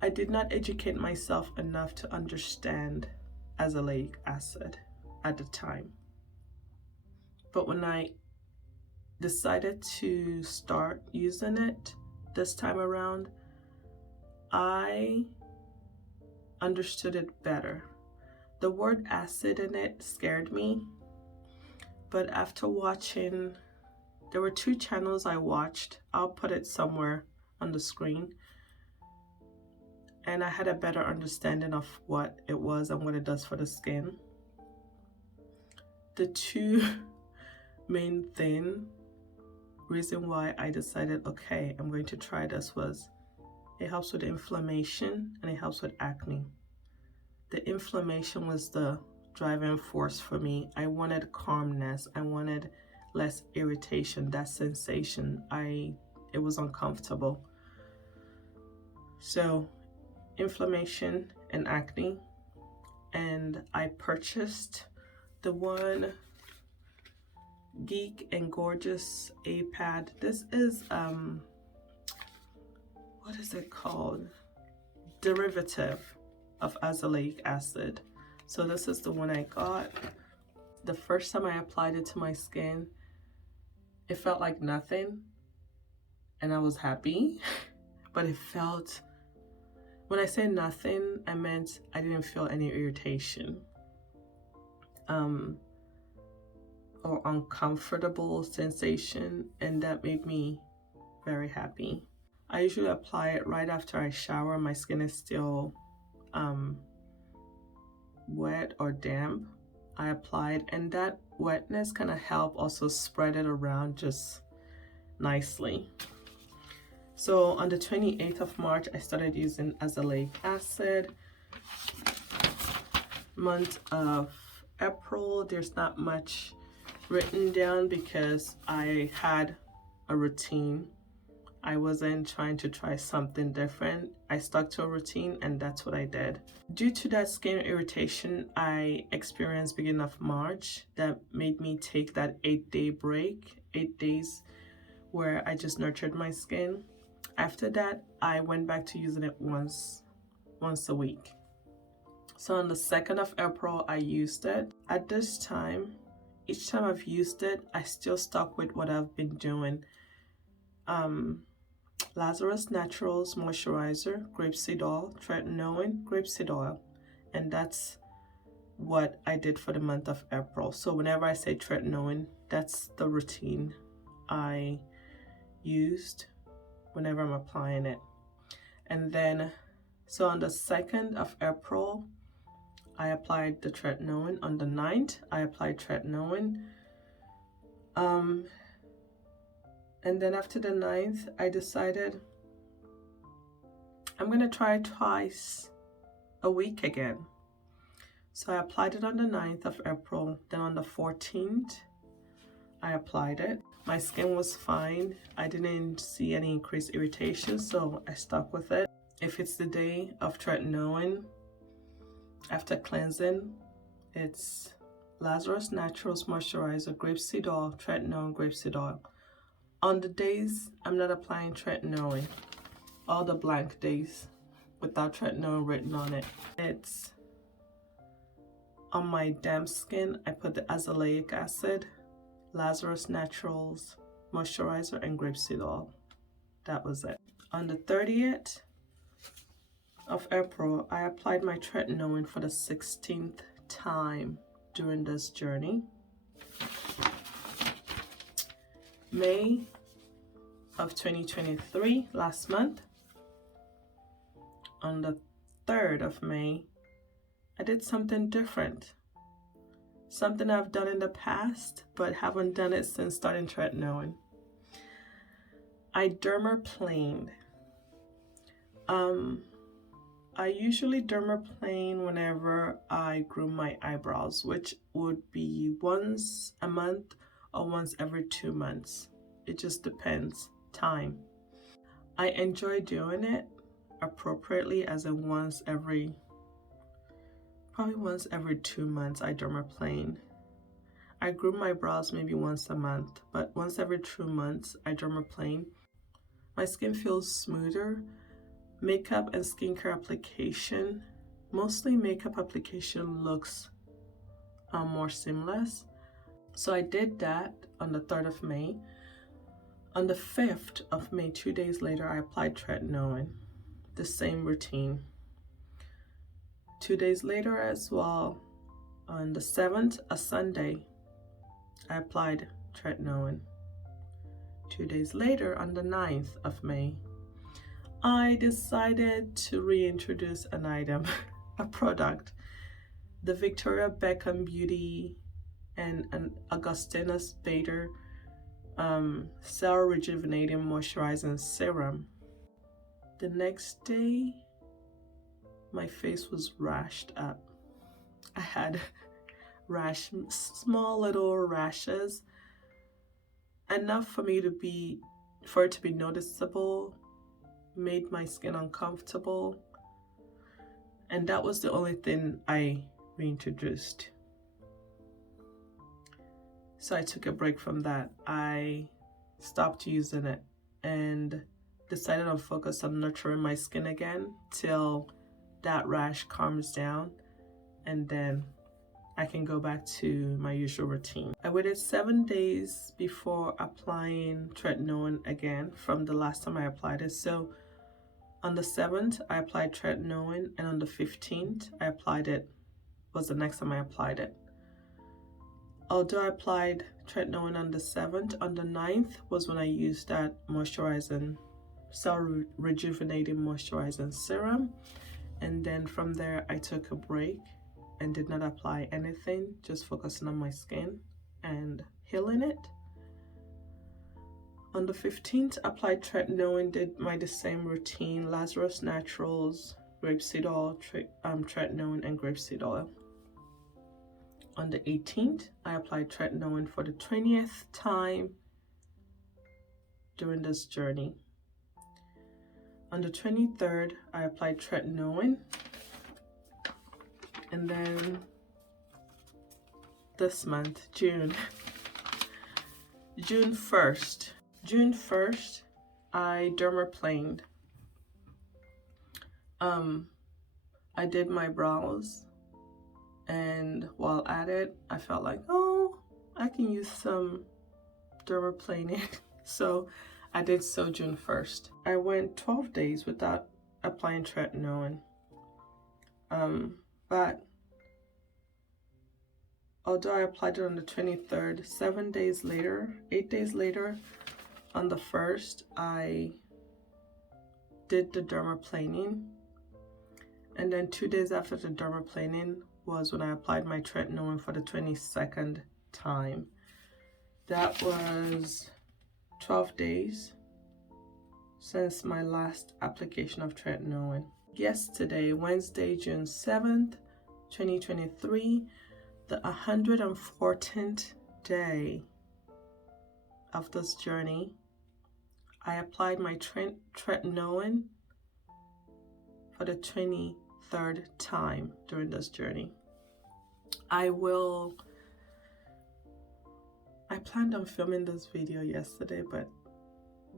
did not educate myself enough to understand azelaic acid at the time. But when I decided to start using it this time around, I understood it better. The word acid in it scared me, but after watching, there were 2 channels I watched. I'll put it somewhere on the screen. And I had a better understanding of what it was and what it does for the skin. The 2 main reason why I decided, okay, I'm going to try this was it helps with inflammation and it helps with acne. The inflammation was the driving force for me. I wanted calmness. I wanted less irritation, that sensation. It was uncomfortable. So inflammation and acne, and I purchased the one Geek and Gorgeous A-Pad. This is what is it called? Derivative of azelaic acid. So this is the one I got. The first time I applied it to my skin, it felt like nothing, and I was happy. But it felt, when I say nothing, I meant I didn't feel any irritation or uncomfortable sensation, and that made me very happy. I usually apply it right after I shower. My skin is still wet or damp. I applied, and that wetness kind of helped also spread it around just nicely. So on the 28th of March, I started using azelaic acid. Month of April, there's not much written down because I had a routine. I wasn't trying to try something different. I stuck to a routine, and that's what I did. Due to that skin irritation I experienced beginning of March, that made me take that 8-day break, 8 days where I just nurtured my skin. After that, I went back to using it once a week. So on the 2nd of April, I used it. At this time, each time I've used it, I still stuck with what I've been doing. Lazarus Naturals Moisturizer, Grapeseed Oil, Tretinoin, Grapeseed Oil. And that's what I did for the month of April. So whenever I say Tretinoin, that's the routine I used whenever I'm applying it. And then, so on the 2nd of April, I applied the tretinoin. On the 9th, I applied tretinoin. And then after the 9th, I decided I'm gonna try twice a week again. So I applied it on the 9th of April. Then on the 14th, I applied it. My skin was fine. I didn't see any increased irritation, so I stuck with it. If it's the day of tretinoin, after cleansing, it's Lazarus Naturals Moisturizer, Grapeseed Oil, Tretinoin, Grapeseed Oil. On the days I'm not applying tretinoin, all the blank days without tretinoin written on it, it's on my damp skin, I put the azelaic acid, Lazarus Naturals Moisturizer, and Grapeseed Oil. That was it. On the 30th of April, I applied my tretinoin for the 16th time during this journey. May of 2023, last month, on the 3rd of May, I did something different. Something I've done in the past, but haven't done it since starting tretinoin. I dermaplaned. I usually dermaplane whenever I groom my eyebrows, which would be once a month or once every 2 months. It just depends, time. I enjoy doing it appropriately, as in probably once every 2 months I dermaplane. I groom my brows maybe once a month, but once every 2 months I dermaplane. My skin feels smoother. Makeup and skincare application, mostly makeup application, looks more seamless. So I did that on the 3rd of May. On the 5th of May, 2 days later, I applied tretinoin, the same routine. 2 days later as well, on the 7th, a Sunday, I applied tretinoin. 2 days later, on the 9th of May, I decided to reintroduce an item, a product, the Victoria Beckham Beauty and an Augustinus Bader Cell Rejuvenating Moisturizing Serum. The next day, my face was rashed up. I had small little rashes, enough for it to be noticeable, made my skin uncomfortable, and that was the only thing I reintroduced. So I took a break from that. I stopped using it and decided on focus on nurturing my skin again till that rash calms down, and then I can go back to my usual routine. I waited 7 days before applying tretinoin again from the last time I applied it. So on the 7th, I applied tretinoin, and on the 15th, I applied it, was the next time I applied it. Although I applied tretinoin on the 7th, on the 9th was when I used that cell rejuvenating moisturizing serum. And then from there, I took a break and did not apply anything, just focusing on my skin and healing it. On the 15th, applied tretinoin, did the same routine, Lazarus Naturals, Grapeseed Oil, tretinoin, and Grapeseed Oil. On the 18th, I applied tretinoin for the 20th time during this journey. On the 23rd, I applied tretinoin. And then this month, June 1st, I dermaplaned. I did my brows, and while at it, I felt like, oh, I can use some dermaplaning. So I did so June 1st. I went 12 days without applying tretinoin. But although I applied it on the 23rd, 7 days later, 8 days later, on the 1st, I did the dermaplaning. And then 2 days after the dermaplaning was when I applied my tretinoin for the 22nd time. That was 12 days since my last application of tretinoin. Yesterday, Wednesday, June 7th, 2023, the 114th day of this journey, I applied my tretinoin for the 23rd time during this journey. I planned on filming this video yesterday, but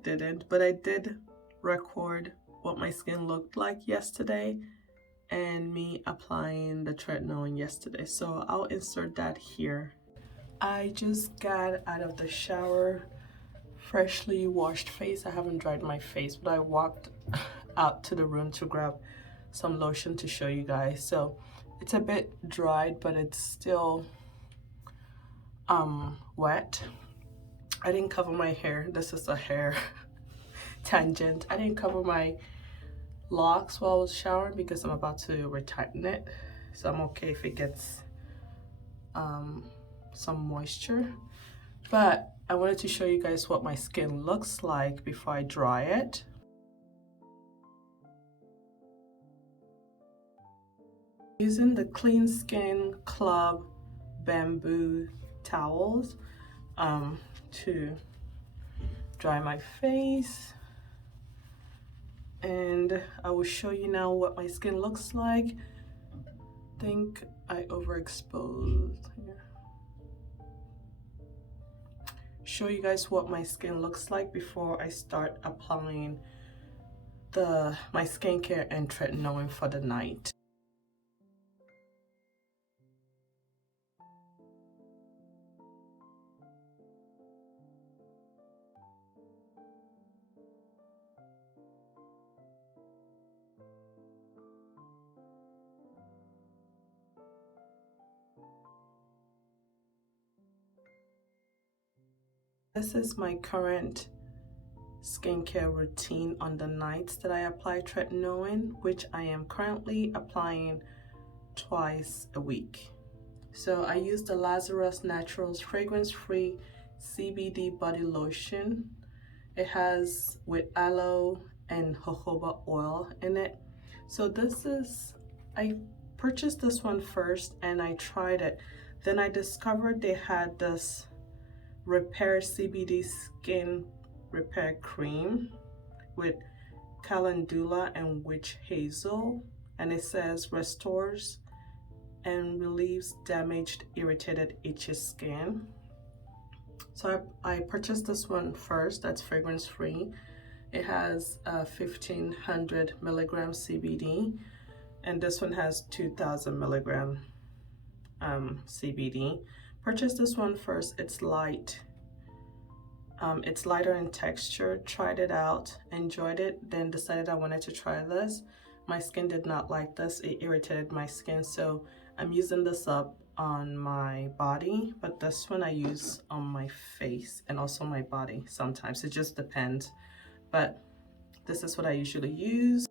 didn't. But I did record what my skin looked like yesterday and me applying the tretinoin yesterday. So I'll insert that here. I just got out of the shower, freshly washed face. I haven't dried my face, but I walked out to the room to grab some lotion to show you guys. So it's a bit dried, but it's still wet. I didn't cover my hair. This is a hair tangent. I didn't cover my locks while I was showering because I'm about to retighten it. So I'm okay if it gets some moisture. But I wanted to show you guys what my skin looks like before I dry it. Using the Clean Skin Club bamboo towels to dry my face, and I will show you now what my skin looks like. I think I overexposed here. Show you guys what my skin looks like before I start applying my skincare and tretinoin for the night. This is my current skincare routine on the nights that I apply tretinoin, which I am currently applying twice a week. So I use the Lazarus Naturals fragrance-free CBD body lotion. It has with aloe and jojoba oil in it. So I purchased this one first and I tried it. Then I discovered they had this Repair CBD Skin Repair Cream with calendula and witch hazel, and it says restores and relieves damaged, irritated, itchy skin. So I purchased this one first. That's fragrance free. It has 1500 milligram CBD, and this one has 2000 milligram CBD. Purchased this one first. It's light. It's lighter in texture. Tried it out, enjoyed it, then decided I wanted to try this. My skin did not like this. It irritated my skin, so I'm using this up on my body, but this one I use on my face and also my body sometimes. It just depends, but this is what I usually use.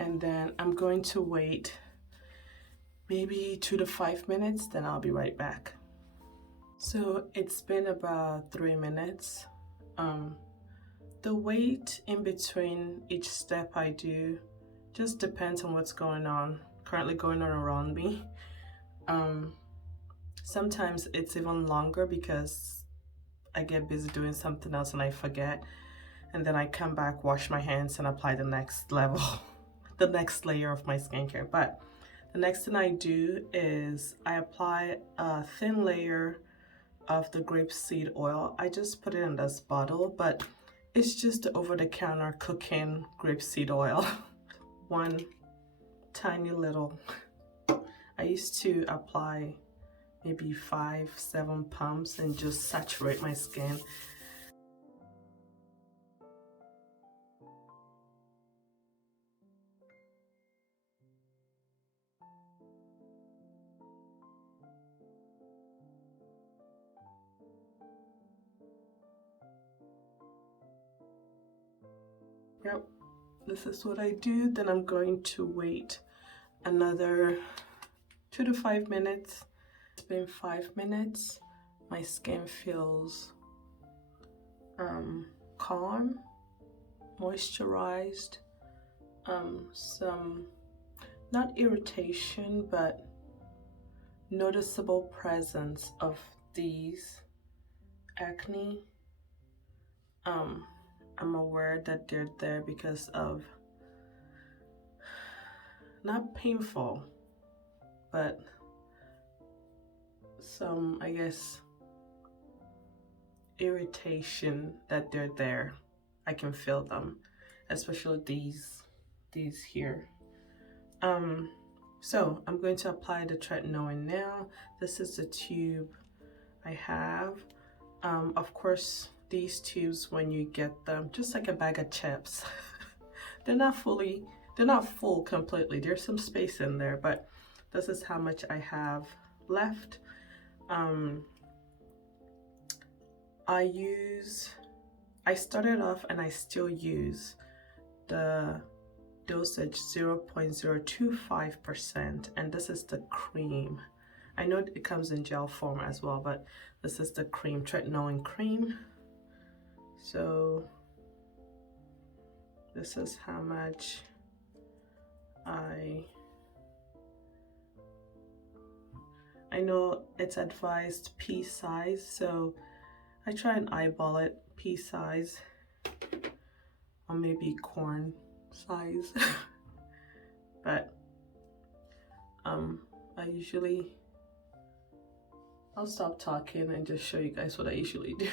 And then I'm going to wait maybe 2 to 5 minutes, then I'll be right back. So it's been about 3 minutes. The wait in between each step I do just depends on what's currently going on around me. Sometimes it's even longer because I get busy doing something else and I forget, and then I come back, wash my hands, and apply the next level, the next layer of my skincare. But The next thing I do is I apply a thin layer of the grapeseed oil. I just put it in this bottle, but it's just the over-the-counter cooking grapeseed oil. One tiny little. I used to apply maybe 5-7 pumps and just saturate my skin. Yep, this is what I do. Then I'm going to wait another 2 to 5 minutes. It's been 5 minutes. My skin feels calm, moisturized, some not irritation but noticeable presence of these acne. I'm aware that they're there because of not painful, but some, I guess, irritation that they're there. I can feel them, especially these here. So I'm going to apply the Tretinoin now. This is the tube I have. Of course, these tubes, when you get them, just like a bag of chips, they're not full completely. There's some space in there, but this is how much I have left. I started off and I still use the dosage 0.025%, and this is the cream. I know it comes in gel form as well, but this is the cream, Tretinoin cream. So this is how much I know it's advised pea size, so I try and eyeball it, pea size, or maybe corn size. But I'll stop talking and just show you guys what I usually do.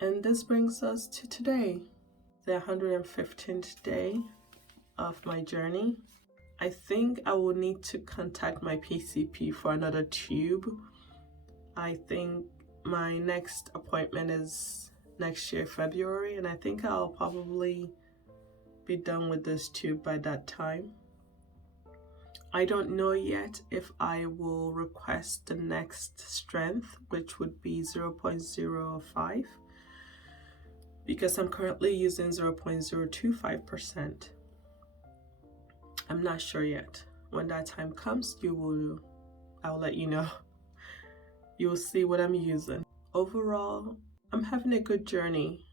And this brings us to today, the 115th day of my journey. I think I will need to contact my PCP for another tube. I think my next appointment is next year, February, and I think I'll probably be done with this tube by that time. I don't know yet if I will request the next strength, which would be 0.05, because I'm currently using 0.025%. I'm not sure yet. When that time comes, I'll let you know. You'll see what I'm using. Overall, I'm having a good journey.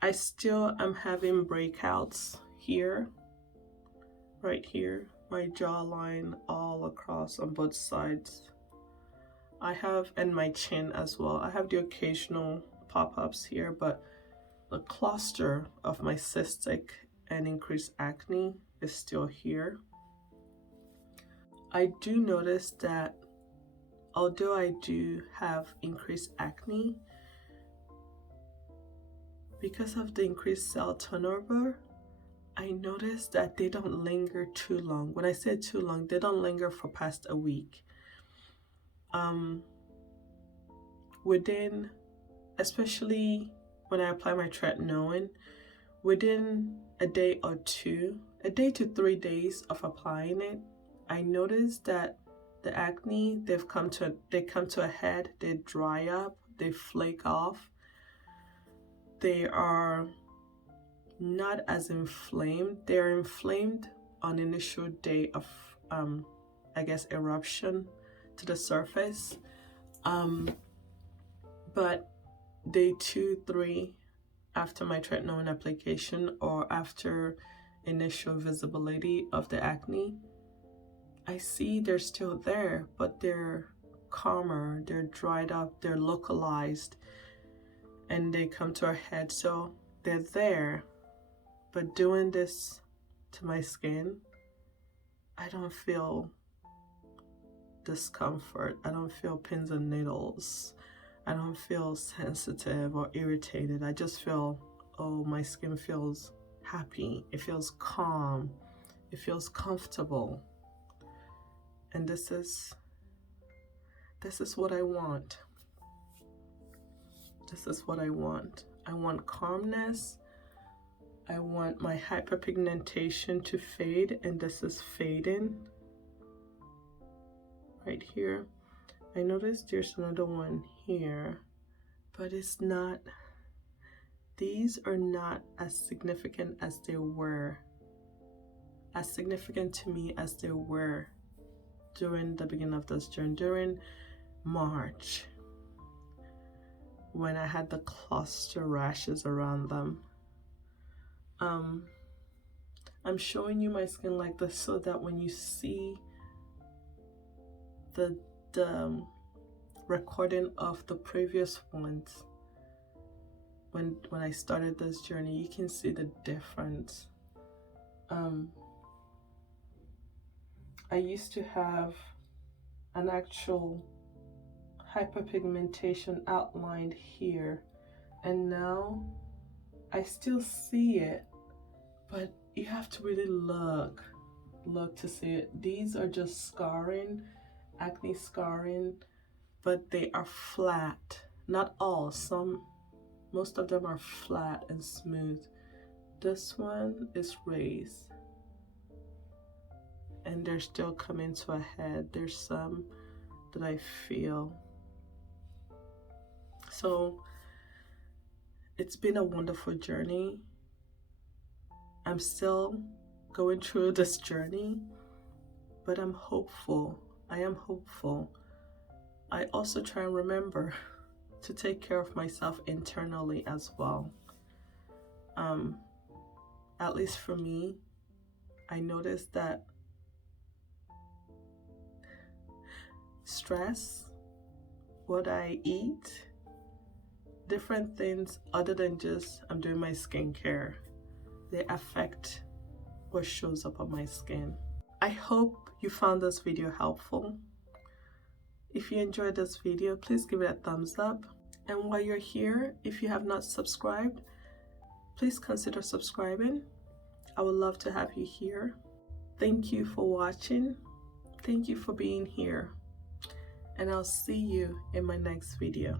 I still am having breakouts here, right here, my jawline, all across on both sides. And my chin as well. I have the occasional pop-ups here, but the cluster of my cystic and increased acne is still here. I do notice that although I do have increased acne, because of the increased cell turnover, I noticed that they don't linger too long. When I say too long, they don't linger for past a week. Especially when I apply my Tretinoin, within a day to 3 days of applying it, I noticed that the acne, they come to a head, they dry up, they flake off. they are not as inflamed. They're inflamed on initial day of I guess eruption to the surface, but day 2-3 after my tretinoin application or after initial visibility of the acne, I see they're still there, but they're calmer, they're dried up, they're localized, and they come to a head. So they're there, but doing this to my skin, I don't feel discomfort. I don't feel pins and needles. I don't feel sensitive or irritated. I just feel, oh, my skin feels happy. It feels calm. It feels comfortable. And this is what I want. This is what I want. I want calmness. I want my hyperpigmentation to fade, and this is fading right here. I noticed there's another one here, but it's not, these are not as significant as they were, as significant to me as they were during the beginning of this journey, during March, when I had the cluster rashes around them. I'm showing you my skin like this so that when you see the recording of the previous ones, when I started this journey, you can see the difference. I used to have an actual hyperpigmentation outlined here, and now I still see it, but you have to really look to see it. These are just scarring, acne scarring, but they are flat. Not all, most of them are flat and smooth. This one is raised, and they're still coming to a head. There's some that I feel. So it's been a wonderful journey. I'm still going through this journey, but I'm hopeful. I am hopeful. I also try and remember to take care of myself internally as well. At least for me, I noticed that stress, what I eat, different things other than just I'm doing my skincare, they affect what shows up on my skin. I hope you found this video helpful. If you enjoyed this video, please give it a thumbs up. And while you're here, if you have not subscribed, please consider subscribing. I would love to have you here. Thank you for watching. Thank you for being here. And I'll see you in my next video.